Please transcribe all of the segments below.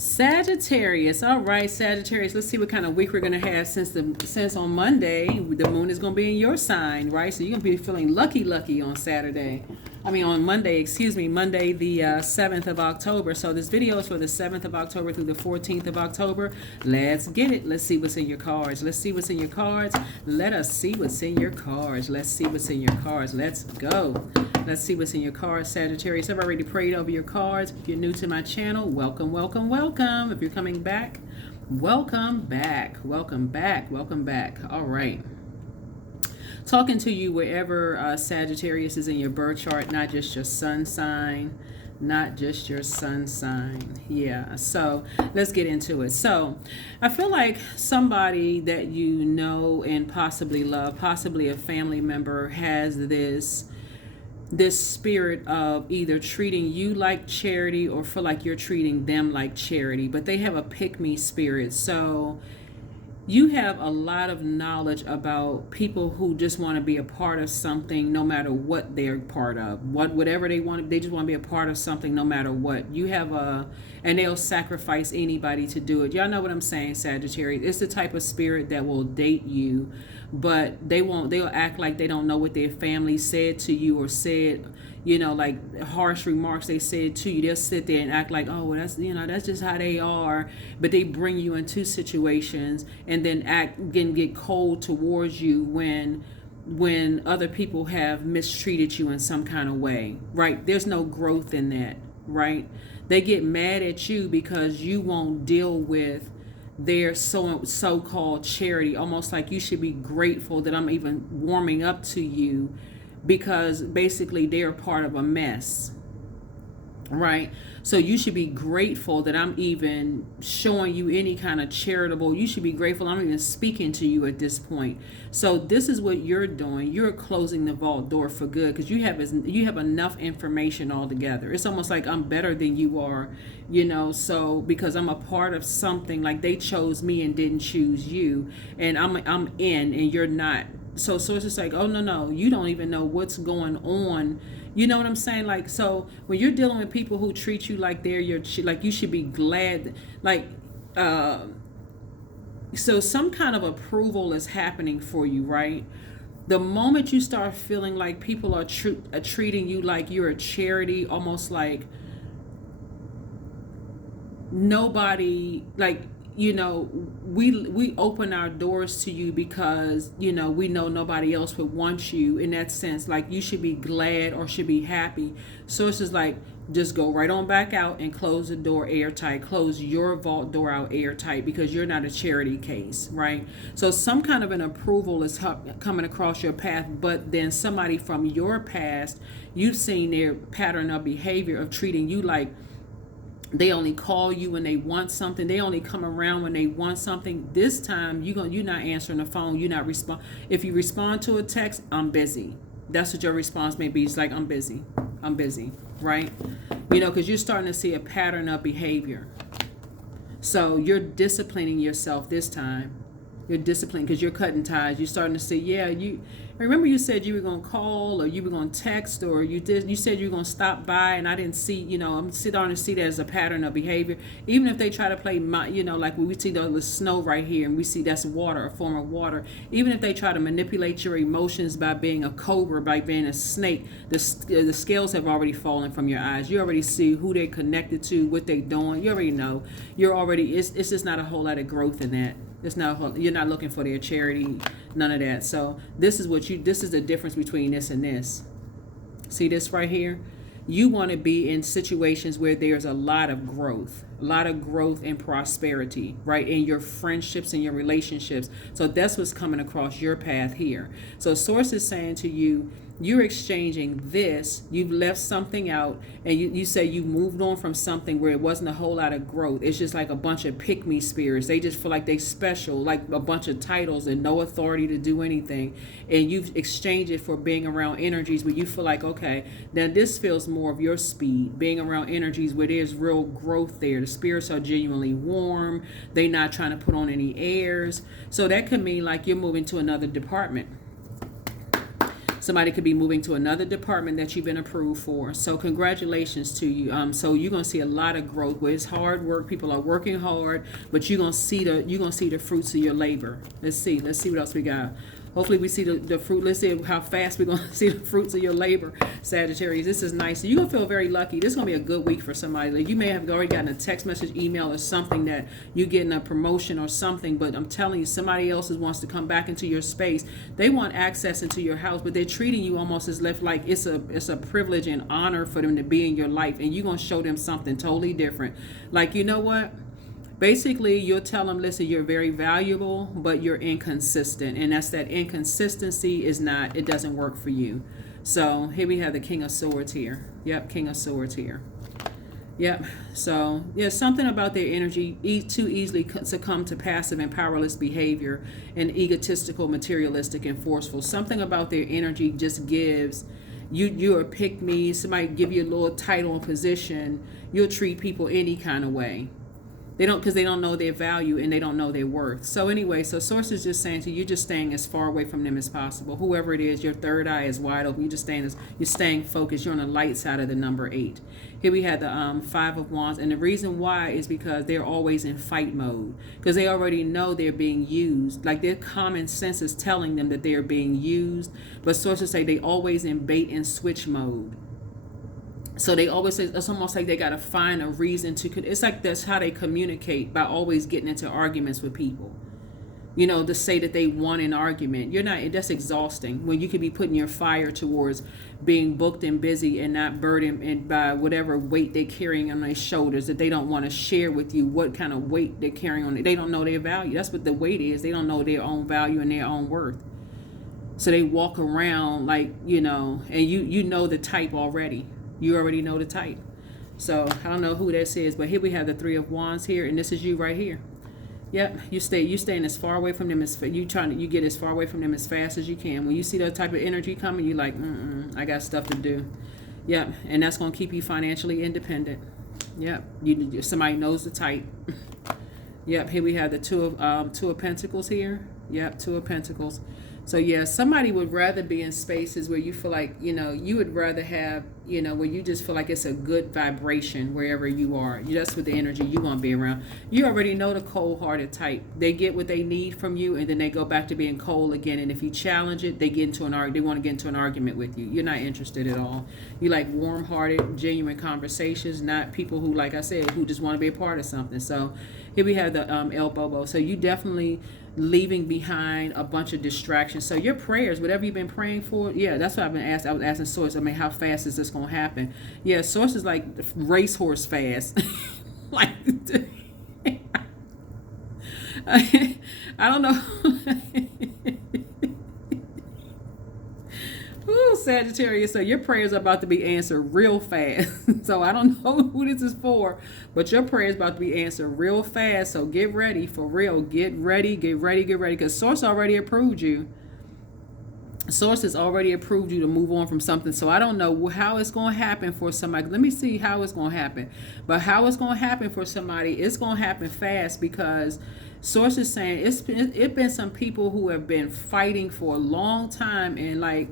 Sagittarius. All right, Sagittarius. Let's see what kind of week we're gonna have since on Monday the moon is gonna be in your sign, right? So you're gonna be feeling lucky on Saturday. I mean on Monday, excuse me, Monday the 7th of October. So this video is for the 7th of October through the 14th of October. Let's get it. Let's see what's in your cards. Let's see what's in your cards. Let us see what's in your cards. Let's see what's in your cards. Let's go. Let's see what's in your cards, Sagittarius. I've already prayed over your cards. If you're new to my channel, welcome. If you're coming back, welcome back. All right. Talking to you wherever Sagittarius is in your birth chart, not just your sun sign. Yeah, so let's get into it. So I feel like somebody that you know and possibly love, possibly a family member, has this spirit of either treating you like charity or feel like you're treating them like charity, but they have a pick-me spirit. So you have a lot of knowledge about people who just want to be a part of something no matter what they're part of. Whatever they want, they just want to be a part of something no matter what. You have and they'll sacrifice anybody to do it. Y'all know what I'm saying, Sagittarius. It's the type of spirit that will date you, but they'll act like they don't know what their family said to you or said, like harsh remarks they said to you. They'll sit there and act like, oh, well, that's just how they are. But they bring you into situations and then get cold towards you when other people have mistreated you in some kind of way, right? There's no growth in that, right? They get mad at you because you won't deal with their so-called charity, almost like you should be grateful that I'm even warming up to you, because basically they're part of a mess, right? So you should be grateful that I'm even showing you any kind of charitable. You should be grateful I'm even speaking to you at this point. So this is what you're doing. You're closing the vault door for good because you have enough information altogether. It's almost like I'm better than you are, so because I'm a part of something, like they chose me and didn't choose you, and I'm in and you're not. So it's just like, oh, no, you don't even know what's going on. You know what I'm saying? Like, so when you're dealing with people who treat you like like you should be glad, so some kind of approval is happening for you, right? The moment you start feeling like people are treating you like you're a charity, almost like nobody, like, we open our doors to you because, we know nobody else would want you in that sense. Like you should be glad or should be happy. So it's just like, just go right on back out and close the door airtight. Close your vault door out airtight because you're not a charity case, right? So some kind of an approval is coming across your path, but then somebody from your past, you've seen their pattern of behavior of treating you like they only call you when they want something. They only come around when they want something. This time, you're not answering the phone. You're not respond. If you respond to a text, I'm busy. That's what your response may be. It's like, I'm busy, right? Because you're starting to see a pattern of behavior. So you're disciplining yourself this time. You're disciplined because you're cutting ties. You're starting to say, remember you said you were going to call or you were going to text or you said you were going to stop by and I didn't see, I'm starting to see that as a pattern of behavior. Even if they try to play, like when we see the snow right here and we see that's water, a form of water. Even if they try to manipulate your emotions by being a cobra, by being a snake, the scales have already fallen from your eyes. You already see who they're connected to, what they're doing. You already know. It's just not a whole lot of growth in that. You're not looking for their charity, none of that. So this is the difference between this and this. See this right here? You want to be in situations where there's a lot of growth and prosperity, right? In your friendships and your relationships. So that's what's coming across your path here. So Source is saying to you, you're exchanging this, you've left something out, and you say you moved on from something where it wasn't a whole lot of growth. It's just like a bunch of pick-me spirits. They just feel like they special, like a bunch of titles and no authority to do anything. And you've exchanged it for being around energies where you feel like, okay, now this feels more of your speed, being around energies where there's real growth there. The spirits are genuinely warm. They're not trying to put on any airs. So that could mean like you're moving to another department. Somebody could be moving to another department that you've been approved for. So congratulations to you. So you're gonna see a lot of growth. Where it's hard work, people are working hard, but you're gonna see the fruits of your labor. Let's see what else we got. Hopefully we see the fruit. Let's see how fast we're going to see the fruits of your labor, Sagittarius. This is nice. So you're going to feel very lucky. This is going to be a good week for somebody. Like, you may have already gotten a text message, email, or something that you're getting a promotion or something, but I'm telling you, somebody else wants to come back into your space. They want access into your house, but they're treating you almost as if like it's a privilege and honor for them to be in your life, and you're going to show them something totally different. Like, you know what? Basically, you'll tell them, listen, you're very valuable, but you're inconsistent. And that's that inconsistency it doesn't work for you. So here we have the King of Swords here. Yep, King of Swords here. Yep. So, yeah, something about their energy too easily succumb to passive and powerless behavior and egotistical, materialistic, and forceful. Something about their energy just gives. You're a pick-me. Somebody give you a little title and position. You'll treat people any kind of way. Because they don't know their value and they don't know their worth. So anyway, so Source is just saying to you, you're just staying as far away from them as possible. Whoever it is, your third eye is wide open. You're staying focused. You're on the light side of the number 8. Here we have the 5 of Wands, and the reason why is because they're always in fight mode, because they already know they're being used. Like, their common sense is telling them that they're being used, but sources say they always in bait and switch mode. So they always say, it's almost like they got to find a reason it's like that's how they communicate, by always getting into arguments with people. To say that they won an argument. That's exhausting when you could be putting your fire towards being booked and busy and not burdened by whatever weight they're carrying on their shoulders, that they don't want to share with you what kind of weight they're carrying on it. They don't know their value. That's what the weight is. They don't know their own value and their own worth. So they walk around like, and you know the type already. You already know the type. So I don't know who this is, but here we have the 3 of Wands here, and this is you right here. Yep, you staying as far away from them as you get as far away from them as fast as you can. When you see that type of energy coming, you like, I got stuff to do. Yep, and that's gonna keep you financially independent. Yep, somebody knows the type. Yep, here we have the two of Pentacles here. Yep, 2 of Pentacles. So yeah, somebody would rather be in spaces where you feel like, you would rather have, where you just feel like it's a good vibration wherever you are. That's what the energy you want to be around. You already know the cold-hearted type. They get what they need from you, and then they go back to being cold again. And if you challenge it, they want to get into an argument with you. You're not interested at all. You like warm-hearted, genuine conversations, not people who, like I said, who just want to be a part of something. So here we have the El Bobo. So you definitely leaving behind a bunch of distractions. So your prayers, whatever you've been praying for, yeah, that's what I've been asked. I was asking Source, how fast is this going to happen? Yeah, Source is like racehorse fast. Like, I don't know. Ooh, Sagittarius, so your prayers are about to be answered real fast. So I don't know who this is for, but your prayer is about to be answered real fast. So get ready, for real. Get ready, because Source already approved you. Source has already approved you to move on from something. So I don't know how it's going to happen for somebody. Let me see how it's going to happen. But how it's going to happen for somebody, it's going to happen fast, because Source is saying it's been some people who have been fighting for a long time, and like,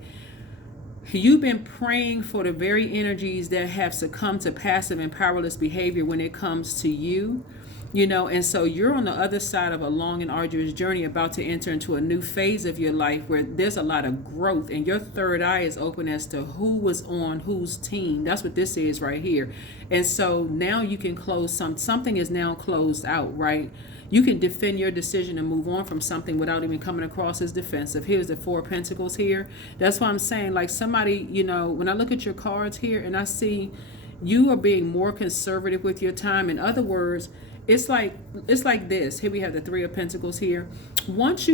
you've been praying for the very energies that have succumbed to passive and powerless behavior when it comes to you, and so you're on the other side of a long and arduous journey, about to enter into a new phase of your life where there's a lot of growth, and your third eye is open as to who was on whose team. That's what this is right here. And so now you can close something is now closed out, right? You can defend your decision and move on from something without even coming across as defensive. Here's the 4 of Pentacles here. That's why I'm saying, like, somebody, when I look at your cards here and I see you are being more conservative with your time. In other words, it's like this. Here we have the 3 of Pentacles here. Once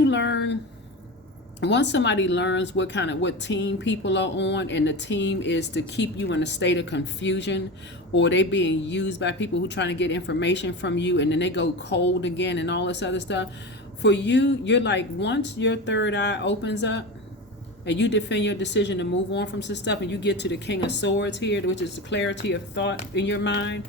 somebody learns what team people are on, and the team is to keep you in a state of confusion, or they being used by people who trying to get information from you, and then they go cold again and all this other stuff. For you, you're like, once your third eye opens up and you defend your decision to move on from some stuff, and you get to the King of Swords here, which is the clarity of thought in your mind,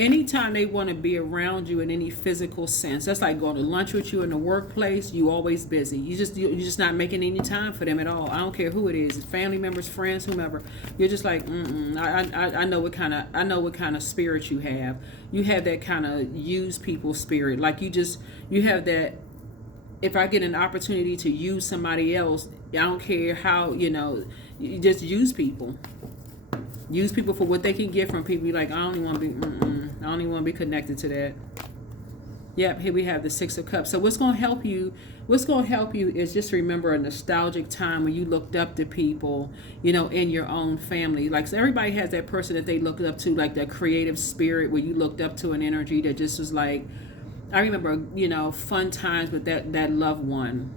anytime they want to be around you in any physical sense, that's like going to lunch with you in the workplace. You always busy. You're just not making any time for them at all. I don't care who it is, family members, friends, whomever. You're just like, I know what kind of spirit you have. You have that kind of use people spirit. Like you have that. If I get an opportunity to use somebody else, I don't care how, you just use people. Use people for what they can get from people. You're like, I don't even want to be connected to that. Yep, here we have the Six of Cups. So what's going to help you is just remember a nostalgic time when you looked up to people, in your own family. Like, so everybody has that person that they looked up to, like that creative spirit where you looked up to an energy that just was like, I remember, fun times with that loved one.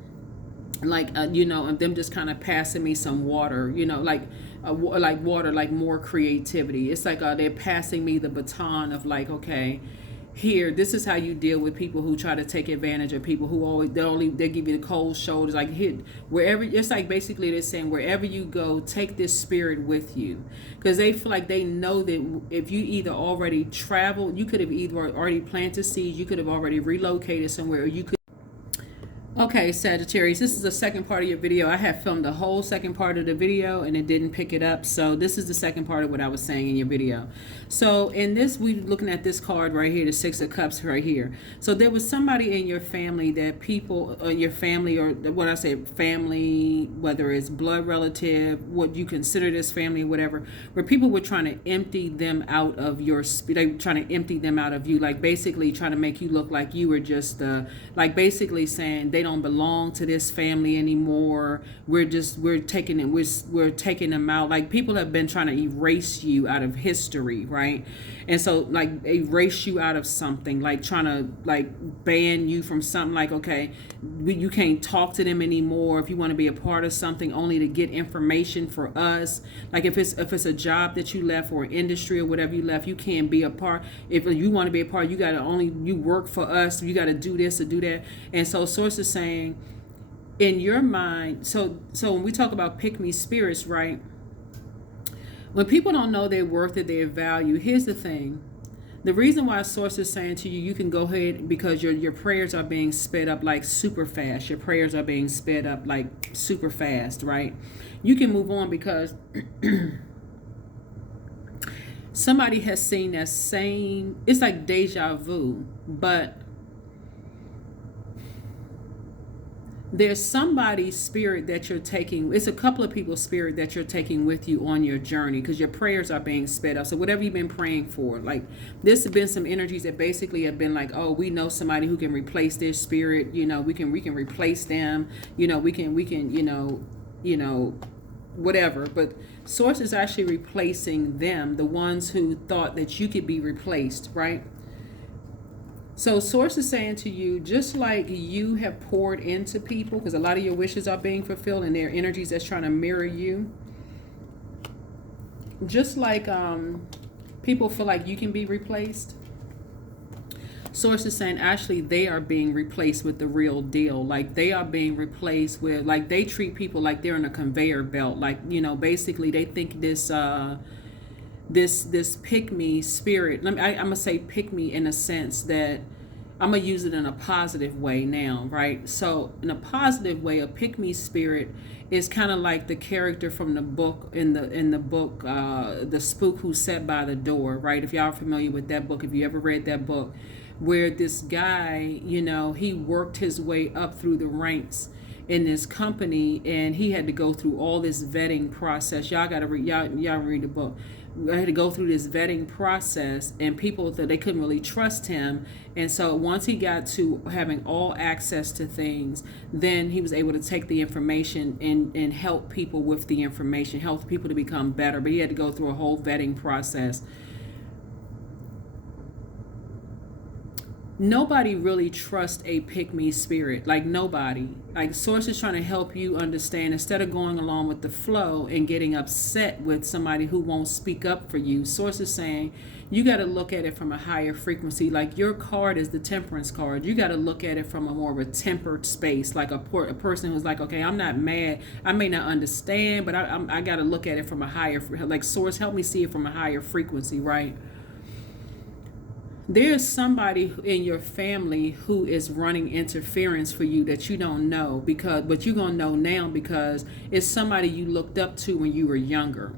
Like, and them just kind of passing me some water, like water, like more creativity. It's like they're passing me the baton of like, okay, here, this is how you deal with people who try to take advantage of people who always they give you the cold shoulders. Like, here, wherever, it's like basically they're saying wherever you go, take this spirit with you, because they feel like they know that if you either already traveled, you could have either already planted seeds, you could have already relocated somewhere, or you could. Okay, Sagittarius, this is the second part of your video. I have filmed the whole second part of the video and it didn't pick it up. So this is the second part of what I was saying in your video. So in this, we're looking at this card right here, the Six of Cups right here. So there was somebody in your family that people, your family, or what I say, family, whether it's blood relative, what you consider this family or whatever, where people were trying to empty them out of your, they were trying to empty them out of you, like basically trying to make you look like you were just, like basically saying they don't belong to this family anymore. We're taking them out. Like, people have been trying to erase you out of history, right? And so like erase you out of something, like trying to like ban you from something, like, okay, you can't talk to them anymore. If you want to be a part of something, only to get information for us. Like if it's a job that you left or an industry or whatever you left, you can't be a part. If you want to be a part, you work for us. You got to do this or do that. And so source is saying in your mind, so when we talk about pick me spirits, right? When people don't know their worth or their value, here's the thing. The reason why source is saying to you, you can go ahead, because your prayers are being sped up like super fast. Your prayers are being sped up like super fast, right? You can move on because somebody has seen that same, it's like deja vu, but there's somebody's spirit that you're taking. It's a couple of people's spirit that you're taking with you on your journey, because your prayers are being sped up. So whatever you've been praying for, like this has been some energies that basically have been like, oh, we know somebody who can replace their spirit. We can replace them. We can whatever. But source is actually replacing them, the ones who thought that you could be replaced, right? So source is saying to you, just like you have poured into people, because a lot of your wishes are being fulfilled and there are energies that's trying to mirror you. Just like people feel like you can be replaced. Source is saying actually they are being replaced with the real deal. Like they are being replaced with, like they treat people like they're in a conveyor belt. Like, basically they think this pick me spirit, I'm gonna say pick me in a sense that I'm gonna use it in a positive way now, right? So in a positive way, a pick me spirit is kind of like the character from the book, in the book The Spook Who Sat by the Door, right? If y'all are familiar with that book, if you ever read that book, where this guy, he worked his way up through the ranks in this company, and he had to go through all this vetting process. Y'all gotta read, y'all read the book. I had to go through this vetting process, and people that they couldn't really trust him. And so once he got to having all access to things, then he was able to take the information and help people with the information, help people to become better. But he had to go through a whole vetting process. Nobody really trusts a pick-me spirit. Like nobody. Like source is trying to help you understand, instead of going along with the flow and getting upset with somebody who won't speak up for you, source is saying you got to look at it from a higher frequency. Like your card is the temperance card. You got to look at it from a more of a tempered space, like a person who's like, okay, I'm not mad. I may not understand, but I got to look at it from a higher, like source, help me see it from a higher frequency, right? there's somebody in your family who is running interference for you that you don't know, because but you're gonna know now because it's somebody you looked up to when you were younger.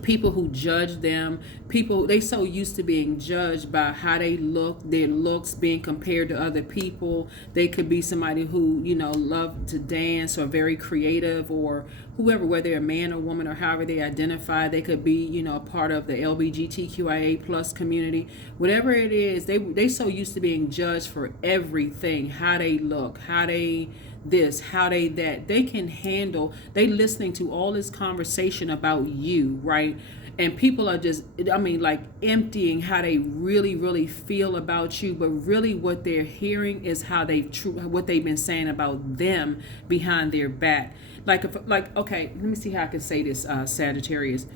People who judge them, people, they so used to being judged by how they look, their looks being compared to other people. They could be somebody who, love to dance or very creative, or whoever, whether they're a man or woman or however they identify. They could be, a part of the LGBTQIA plus community. Whatever it is, they so used to being judged for everything, how they look, how they this, how they that. They can handle, they listening to all this conversation about you, right? And people are just, like emptying how they really, really feel about you, but really what they're hearing is how what they've been saying about them behind their back. Okay, let me see how I can say this, Sagittarius.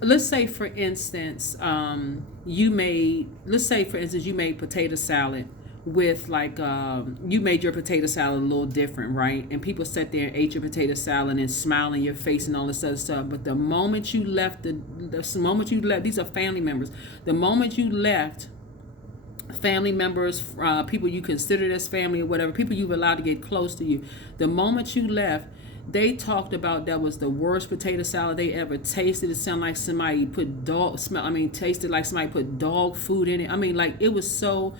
Let's say for instance, you made potato salad with you made your potato salad a little different, right? And people sat there and ate your potato salad and smiled in your face and all this other stuff. But the moment you left, these are family members. The moment you left, family members, people you considered as family or whatever, people you've allowed to get close to you, the moment you left, they talked about that was the worst potato salad they ever tasted. It sounded like somebody tasted like somebody put dog food in it. It was so,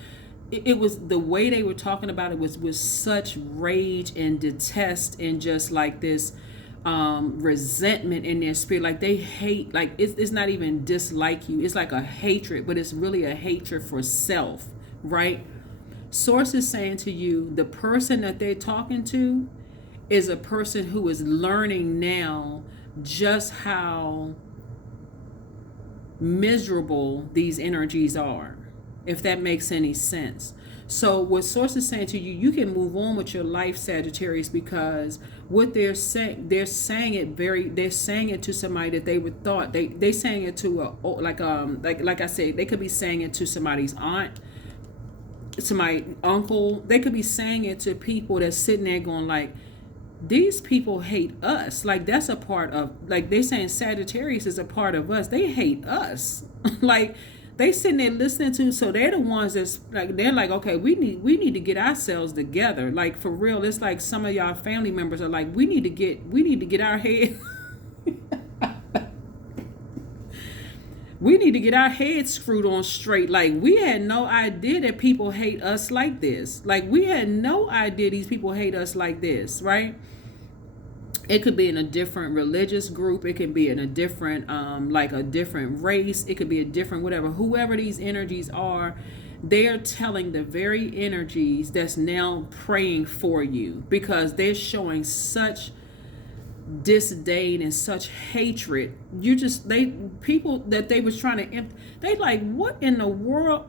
it was, the way they were talking about it was with such rage and detest and just like this resentment in their spirit. Like they hate, like it's not even dislike you. It's like a hatred, but it's really a hatred for self, right? Source is saying to you, the person that they're talking to is a person who is learning now just how miserable these energies are, if that makes any sense. So what Source is saying to you, you can move on with your life, Sagittarius, because what they're saying it to somebody that they would thought they saying it to like I said, they could be saying it to somebody's aunt, to my uncle. They could be saying it to people that's sitting there going like, these people hate us. Like that's a part of, like they saying Sagittarius is a part of us. They hate us. Like they sitting there listening to, so they're the ones that's like, they're like, okay, we need to get ourselves together. Like for real, it's like some of y'all family members are like, we need to get our head we need to get our heads screwed on straight. Like we had no idea that people hate us like this. Like we had no idea these people hate us like this, right? It could be in a different religious group. It could be in a different, like a different race. It could be a different whatever. Whoever these energies are, they're telling the very energies that's now praying for you, because they're showing such disdain and such hatred. People that they was trying to they like, what in the world,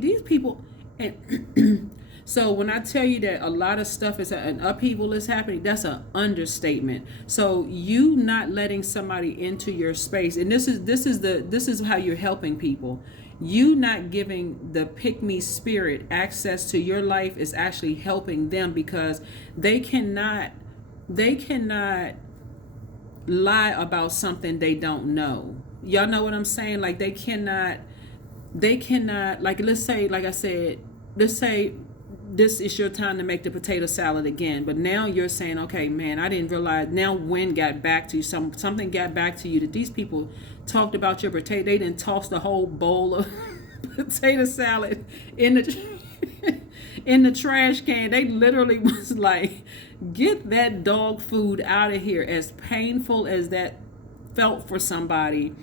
these people. And so when I tell you that a lot of stuff is an upheaval is happening, that's an understatement. So you not letting somebody into your space, and this is how you're helping people. You not giving the pick me spirit access to your life is actually helping them, because they cannot lie about something they don't know. Y'all know what I'm saying? Like they cannot, like, let's say, like I said, let's say this is your time to make the potato salad again, but now you're saying, okay, man, I didn't realize. Now wind got back to you, something got back to you, that these people talked about your potato. They didn't toss the whole bowl of potato salad in the trash can. They literally was like, get that dog food out of here. As painful as that felt for somebody,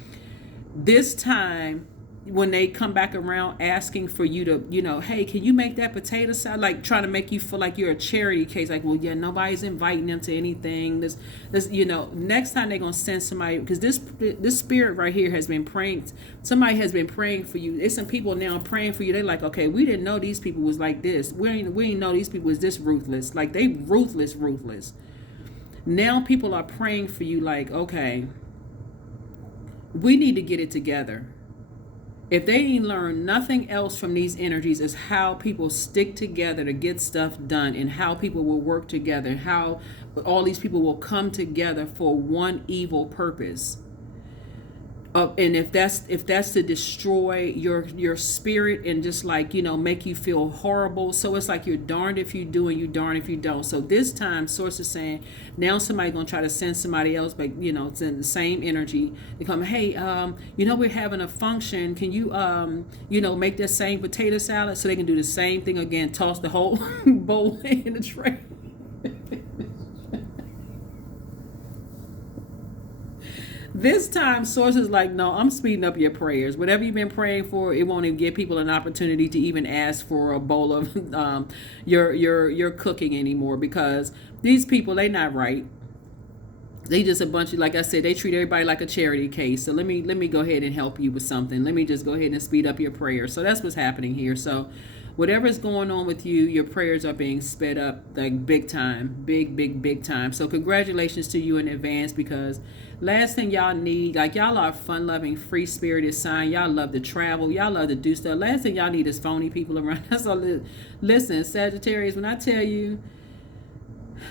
this time when they come back around asking for you to, hey, can you make that potato salad? Like trying to make you feel like you're a charity case. Like, well, yeah, nobody's inviting them to anything. This, next time they're going to send somebody, because this spirit right here has been praying. Somebody has been praying for you. There's some people now praying for you. They're like, okay, we didn't know these people was like this. We didn't know these people was this ruthless. Like they ruthless. Now people are praying for you like, okay, we need to get it together. If they ain't learned nothing else from these energies, is how people stick together to get stuff done, and how people will work together, and how all these people will come together for one evil purpose. And if that's to destroy your spirit and just like, make you feel horrible. So it's like you're darned if you do and you darned if you don't. So this time source is saying now somebody's gonna try to send somebody else, but it's in the same energy. They come, hey, we're having a function, can you make that same potato salad? So they can do the same thing again, toss the whole bowl in the tray. This time, source is like, no, I'm speeding up your prayers. Whatever you've been praying for, it won't even give people an opportunity to even ask for a bowl of your cooking anymore, because these people, they not right. They just a bunch of, like I said, they treat everybody like a charity case. So let me go ahead and help you with something. Let me just go ahead and speed up your prayers. So that's what's happening here. So whatever's going on with you, your prayers are being sped up like big time, big time. So congratulations to you in advance, because last thing y'all need, like y'all are fun-loving, free-spirited sign. Y'all love to travel. Y'all love to do stuff. Last thing y'all need is phony people around. That's all. Listen, Sagittarius, when I tell you,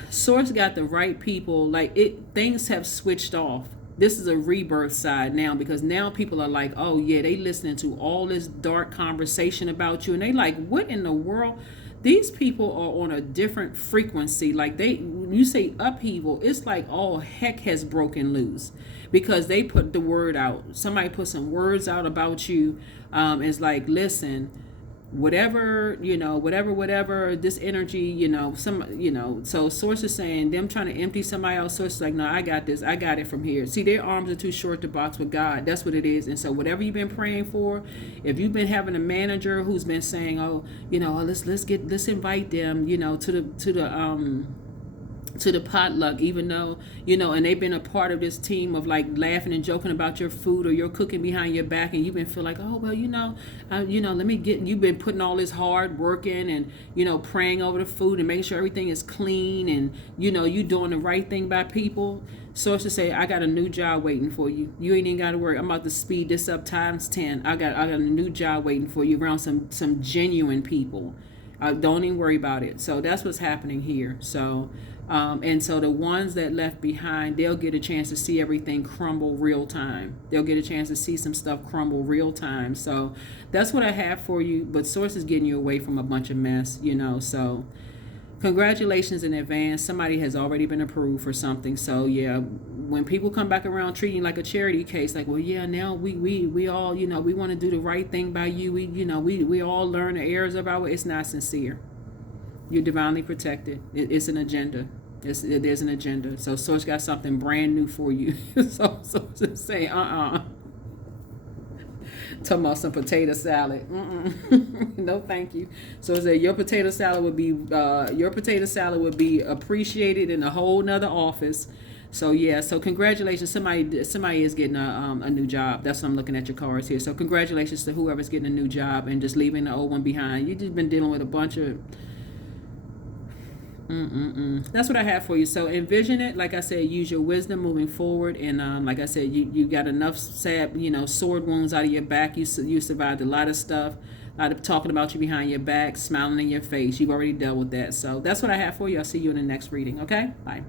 Source got the right people, like things have switched off. This is a rebirth side now, because now people are like, oh yeah, they listening to all this dark conversation about you, and they like, what in the world? These people are on a different frequency. Like when you say upheaval, it's like all heck has broken loose, because they put the word out. Somebody put some words out about you. It's like, listen, whatever, whatever this energy, so source is saying them trying to empty somebody else. Source is like, no, I got this, I got it from here. See, their arms are too short to box with God. That's what it is. And so whatever you've been praying for, if you've been having a manager who's been saying, oh, let's invite them, to the potluck, even though, and they've been a part of this team of like laughing and joking about your food or your cooking behind your back, and you've been feel like, oh, well, let me get, you've been putting all this hard work in, and, praying over the food and making sure everything is clean, and, you doing the right thing by people. Sources say, I got a new job waiting for you. You ain't even got to worry. I'm about to speed this up times 10. I got a new job waiting for you around some genuine people. Don't even worry about it. So that's what's happening here. So, and so the ones that left behind, they'll get a chance to see everything crumble real time. They'll get a chance to see some stuff crumble real time. So that's what I have for you. But Source is getting you away from a bunch of mess, so congratulations in advance. Somebody has already been approved for something. So yeah, when people come back around treating like a charity case, like, well, yeah, now we all, we want to do the right thing by you. We all learn the errors of our way. It's not sincere. You're divinely protected. It's an agenda. There's an agenda. So Source got something brand new for you. so just say, talking about some potato salad. No, thank you. So it said your potato salad would be appreciated in a whole nother office. So yeah, so congratulations. Somebody is getting a new job. That's what I'm looking at your cards here. So congratulations to whoever's getting a new job and just leaving the old one behind. You've just been dealing with a bunch of That's what I have for you. So envision it. Like I said, use your wisdom moving forward. And like I said, you got enough sword wounds out of your back. You survived a lot of stuff. A lot of talking about you behind your back, smiling in your face. You've already dealt with that. So that's what I have for you. I'll see you in the next reading. Okay? Bye.